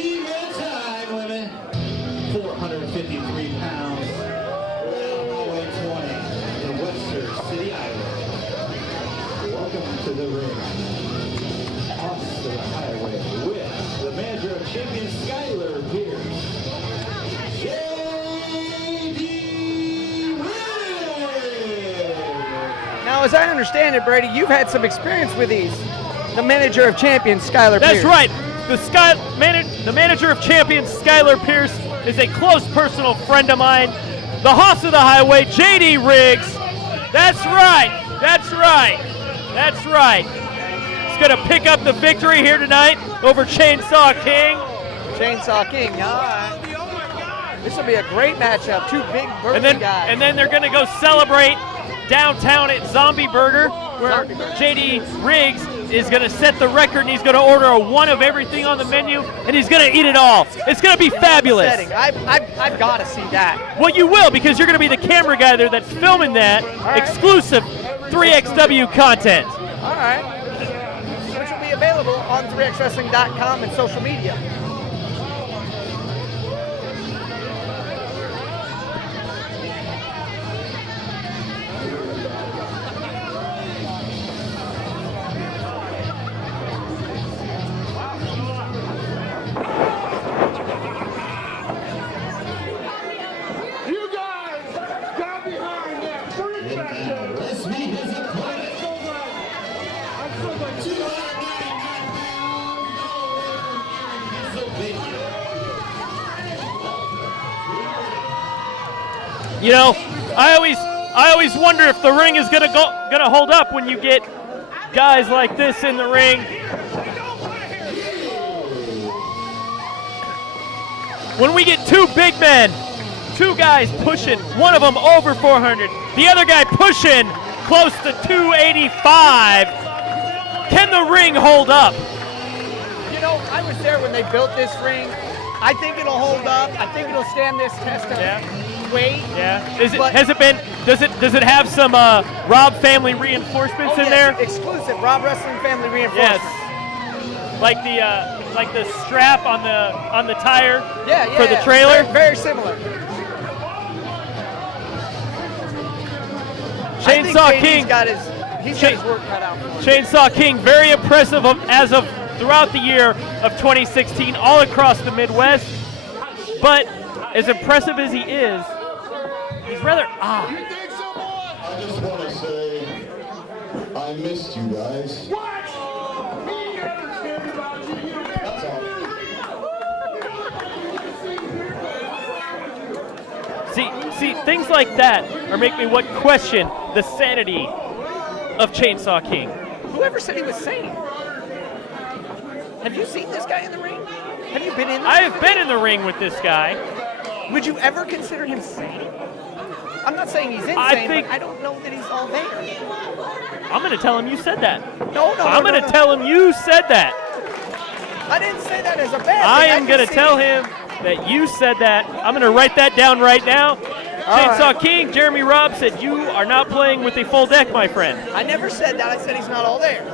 60-minute time limit. 453 pounds. Round 20 in Webster City, Iowa. Welcome to the ring. Off to the highway with the manager of champions, Skylar Pierce. Now, as I understand it, Brady, you've had some experience with these. The manager of champions, Skylar Pierce. That's right. The manager of champions, Skylar Pierce, is a close personal friend of mine. The hoss of the highway, JD Riggs. That's right. That's right. That's right. He's going to pick up the victory here tonight over Chainsaw King. Chainsaw King, all right. This will be a great matchup. Two big burly guys. And then they're going to go celebrate downtown at Zombie Burger, where JD Riggs is going to set the record, and he's going to order a one of everything on the menu, and he's going to eat it all. It's going to be fabulous. I've got to see that. Well, you will, because you're going to be the camera guy there that's filming that exclusive 3xW content. All right. Which will be available on 3xwrestling.com and social media. You know, I always wonder if the ring is gonna hold up when you get guys like this in the ring. When we get two big men, two guys pushing, one of them over 400, the other guy pushing close to 285. Can the ring hold up? You know, I was there when they built this ring. I think it'll hold up. I think it'll stand this test of weight. Yeah. Does it have some Rob family reinforcements in there? Exclusive Rob Wrestling family reinforcements. Yes. Like the strap on the tire for the trailer. Very similar. Chainsaw King he's got his work cut out for him. Chainsaw King, very impressive as of throughout the year of 2016, all across the Midwest. But as impressive as he is, he's rather odd. I just want to say, I missed you guys. What? Me never cared about you. That's all. See, things like that are making me question the sanity of Chainsaw King. Whoever said he was sane? Have you seen this guy in the ring? Have you been in the ring? I have been in the ring with this guy. Would you ever consider him sane? I'm not saying he's insane, but I don't know that he's all there. I'm going to tell him you said that. No. I'm going to tell him you said that. I didn't say that as a bad thing. I am going to tell him that you said that. I'm going to write that down right now. Chainsaw King, Jeremy Robb said you are not playing with a full deck, my friend. I never said that. I said he's not all there.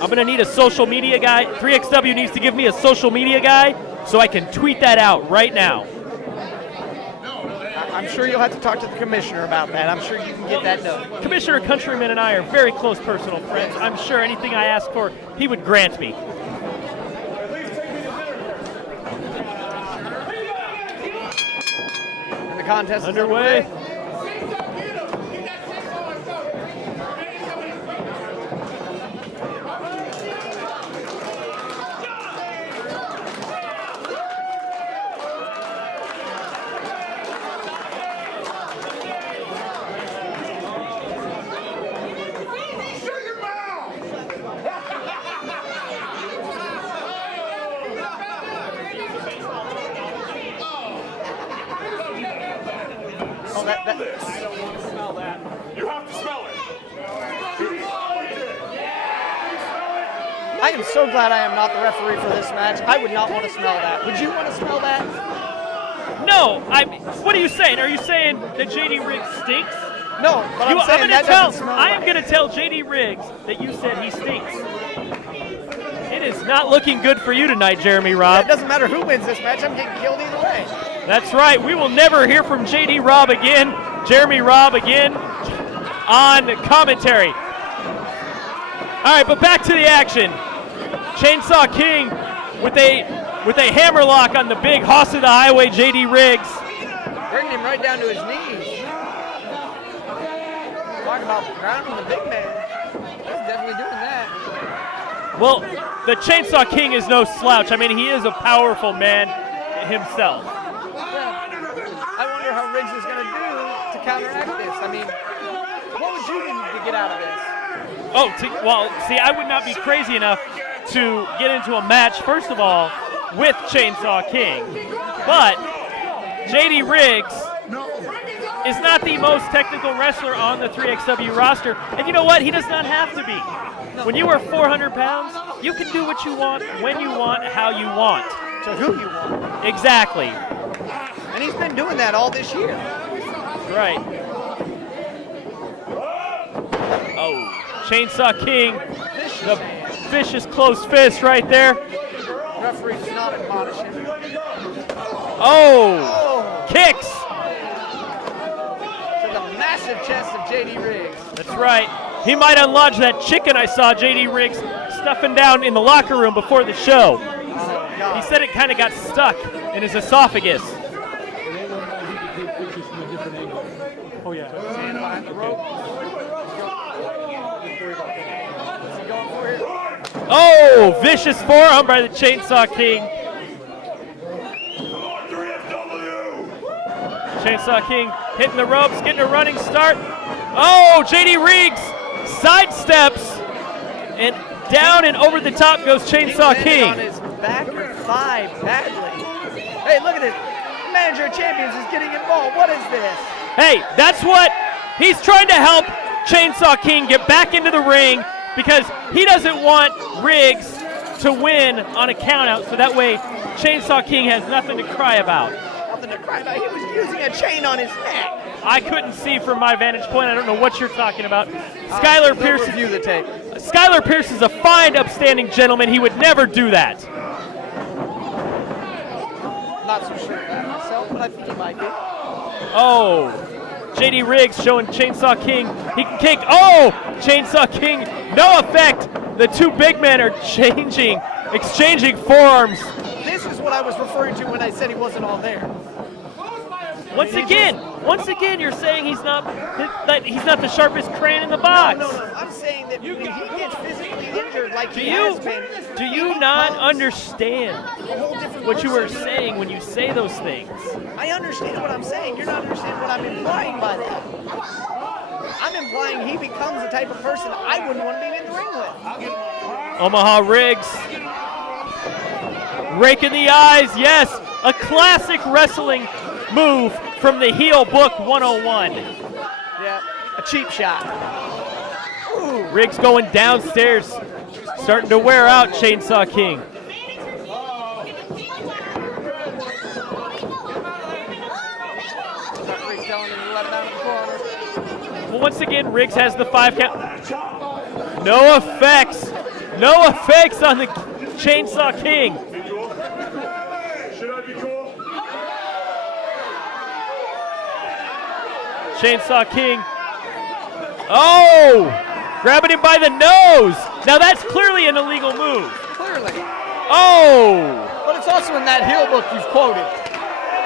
I'm going to need a social media guy. 3xW needs to give me a social media guy so I can tweet that out right now. I'm sure you'll have to talk to the commissioner about that. I'm sure you can get that done. Commissioner Countryman and I are very close personal friends. I'm sure anything I ask for, he would grant me. And the contest underway. Is I don't want to smell that. You have to smell it. I am so glad I am not the referee for this match. I would not want to smell that. Would you want to smell that? No. What are you saying? Are you saying that JD Riggs stinks? No, but I'm saying that doesn't smell I am going to tell JD Riggs that you said he stinks. It is not looking good for you tonight, Jeremy Robb. It doesn't matter who wins this match. I'm getting killed either way. That's right. We will never hear from JD Robb again. Jeremy Robb again on commentary. All right, but back to the action. Chainsaw King with a hammerlock on the big hoss of the highway, JD Riggs. Bringing him right down to his knees. Talk about grounding the big man. He's definitely doing that. Well, the Chainsaw King is no slouch. I mean, he is a powerful man himself. I wonder how Riggs is going to do to counteract this. I mean, what would you need to get out of this? Oh, well, see, I would not be crazy enough to get into a match, first of all, with Chainsaw King. But JD Riggs is not the most technical wrestler on the 3XW roster. And you know what? He does not have to be. When you are 400 pounds, you can do what you want, when you want, how you want. To who you want. Exactly. And he's been doing that all this year. Right. Oh, Chainsaw King, the vicious close fist right there. Referee does not admonish him. Oh, kicks. To the massive chest of JD Riggs. That's right. He might unlodge that chicken I saw JD Riggs stuffing down in the locker room before the show. Oh, God. He said it kind of got stuck in his esophagus. Oh, yeah. Stand behind the rope. What's he going for here? Oh, vicious forearm by the Chainsaw King. Chainsaw King hitting the ropes, getting a running start. Oh, JD Riggs sidesteps, and down and over the top goes Chainsaw King. On his back or thigh badly. Hey, look at this. Manager of Champions is getting involved. What is this? Hey, that's what he's trying to help Chainsaw King get back into the ring because he doesn't want Riggs to win on a countout, so that way Chainsaw King has nothing to cry about. Nothing to cry about. He was using a chain on his neck. I couldn't see from my vantage point. I don't know what you're talking about. Skylar Pierce. Review the tape. Skylar Pierce is a fine, upstanding gentleman. He would never do that. Not so sure about myself, but I think he might be. Oh, JD Riggs showing Chainsaw King he can kick. Oh, Chainsaw King, no effect. The two big men are exchanging forearms. This is what I was referring to when I said he wasn't all there. Once again, you're saying he's not the sharpest crane in the box. No. I'm saying that when he gets physically injured like he has been. Do you not understand A whole different what you are person. saying when you say those things? I understand what I'm saying. You're not understanding what I'm implying by that. I'm implying he becomes the type of person I wouldn't want to be in the ring with. Omaha Riggs. Rake in the eyes, yes. A classic wrestling move from the Heel Book 101. Yeah, a cheap shot. Ooh. Riggs going downstairs, starting to wear out Chainsaw King. Referee's telling him to let him out of the corner. Well, once again, Riggs has the 5 count. No effects. No effects on the Chainsaw King. Chainsaw King. Oh! Grabbing him by the nose. Now that's clearly an illegal move. Clearly. Oh! But it's also in that heel book you've quoted.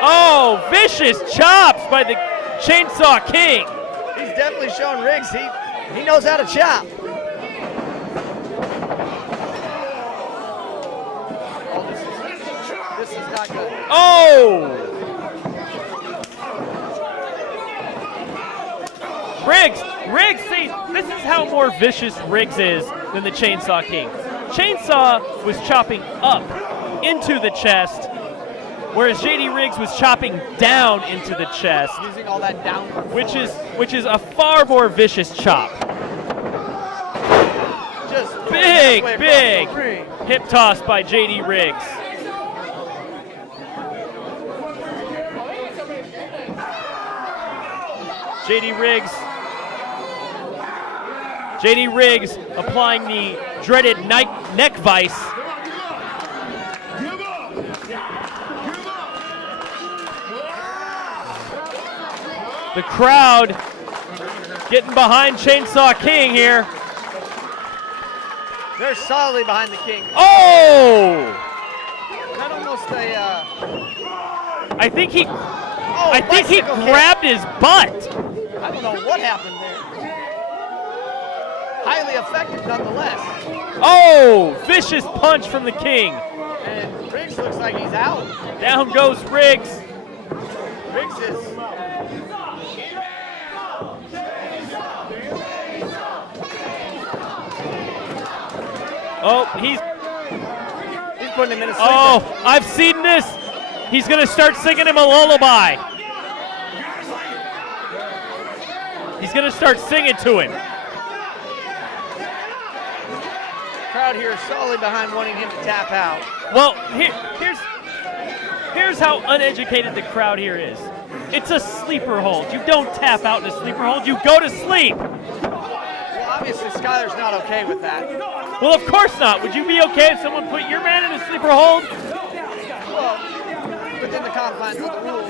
Oh, vicious chops by the Chainsaw King. He's definitely showing Riggs he knows how to chop. Oh, this is not good. Oh! Riggs, see, this is how more vicious Riggs is than the Chainsaw King. Chainsaw was chopping up into the chest, whereas JD Riggs was chopping down into the chest, Using all that downward which is a far more vicious chop. Just Big halfway across the ring. hip toss by JD Riggs. JD Riggs applying the dreaded neck vice The crowd getting behind Chainsaw King here. They're solidly behind the King. Oh! Not almost a. I think he bicycle kick. grabbed his butt. I don't know what happened there. Highly effective nonetheless. Oh! Vicious punch from the King. And Riggs looks like he's out. Down goes Riggs. Riggs is. Oh, he's putting him in a sleeper. Oh, I've seen this. He's going to start singing him a lullaby. He's going to start singing to him. Crowd here is solidly behind wanting him to tap out. Well, here's how uneducated the crowd here is. It's a sleeper hold. You don't tap out in a sleeper hold. You go to sleep. Well, obviously, Skylar's not okay with that. Well, of course not. Would you be okay if someone put your man in a sleeper hold? Well, within the confines of the rules.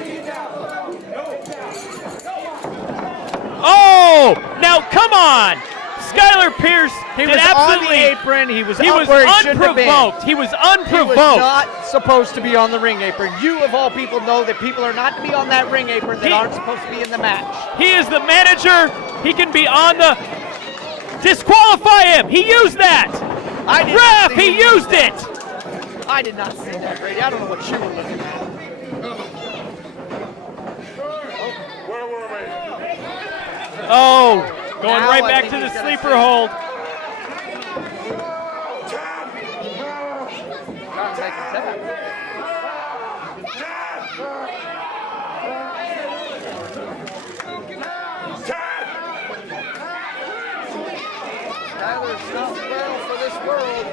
Oh! Now, come on! Skylar Pierce He did was absolutely. on the apron. He was He up was where he shouldn't have been. unprovoked. He was unprovoked. He was not supposed to be on the ring apron. You, of all people, know that people are not to be on that ring apron that aren't supposed to be in the match. He is the manager. He can be on the. Disqualify him. He used that. Ref, he used it. I did not see that, Brady. I don't know what you were looking at. Where were we? Oh, going Now right I back think to the he's gonna sleeper say- hold. Trying to make him tap. Skylar's not well for this world.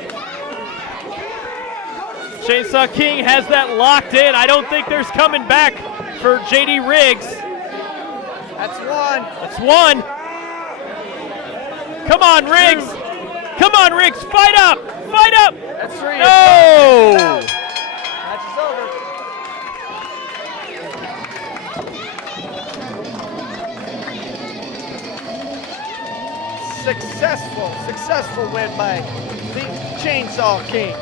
Chainsaw King has that locked in. I don't think there's coming back for JD Riggs. That's one. That's one. Come on, Riggs. Come on, Riggs. Fight up. Fight up. That's three. No. Match is over. Successful win by the Chainsaw King.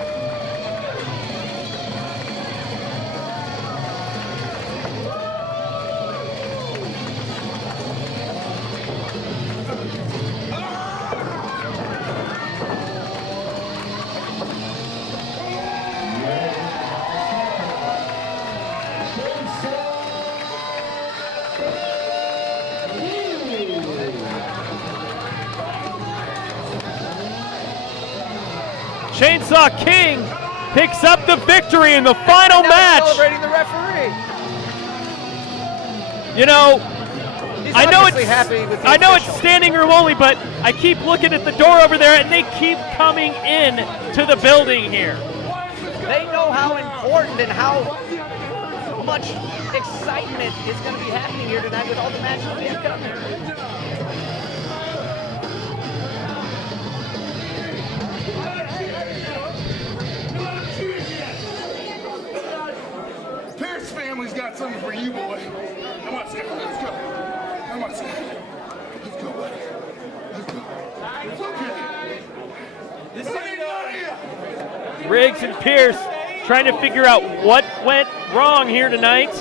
Chainsaw King picks up the victory in the final Now match. celebrating the referee. You know, He's I know obviously happy with the I know it's official. standing room only, but I keep looking at the door over there, and they keep coming in to the building here. They know how important and how much excitement is going to be happening here tonight with all the matches we have coming. Pierce family's got something for you, boy. Come on, Skylar, let's go. Come on, Skylar. Let's go, buddy. Let's go. It's okay. This ain't done yet. Riggs and Pierce trying to figure out what went wrong here tonight.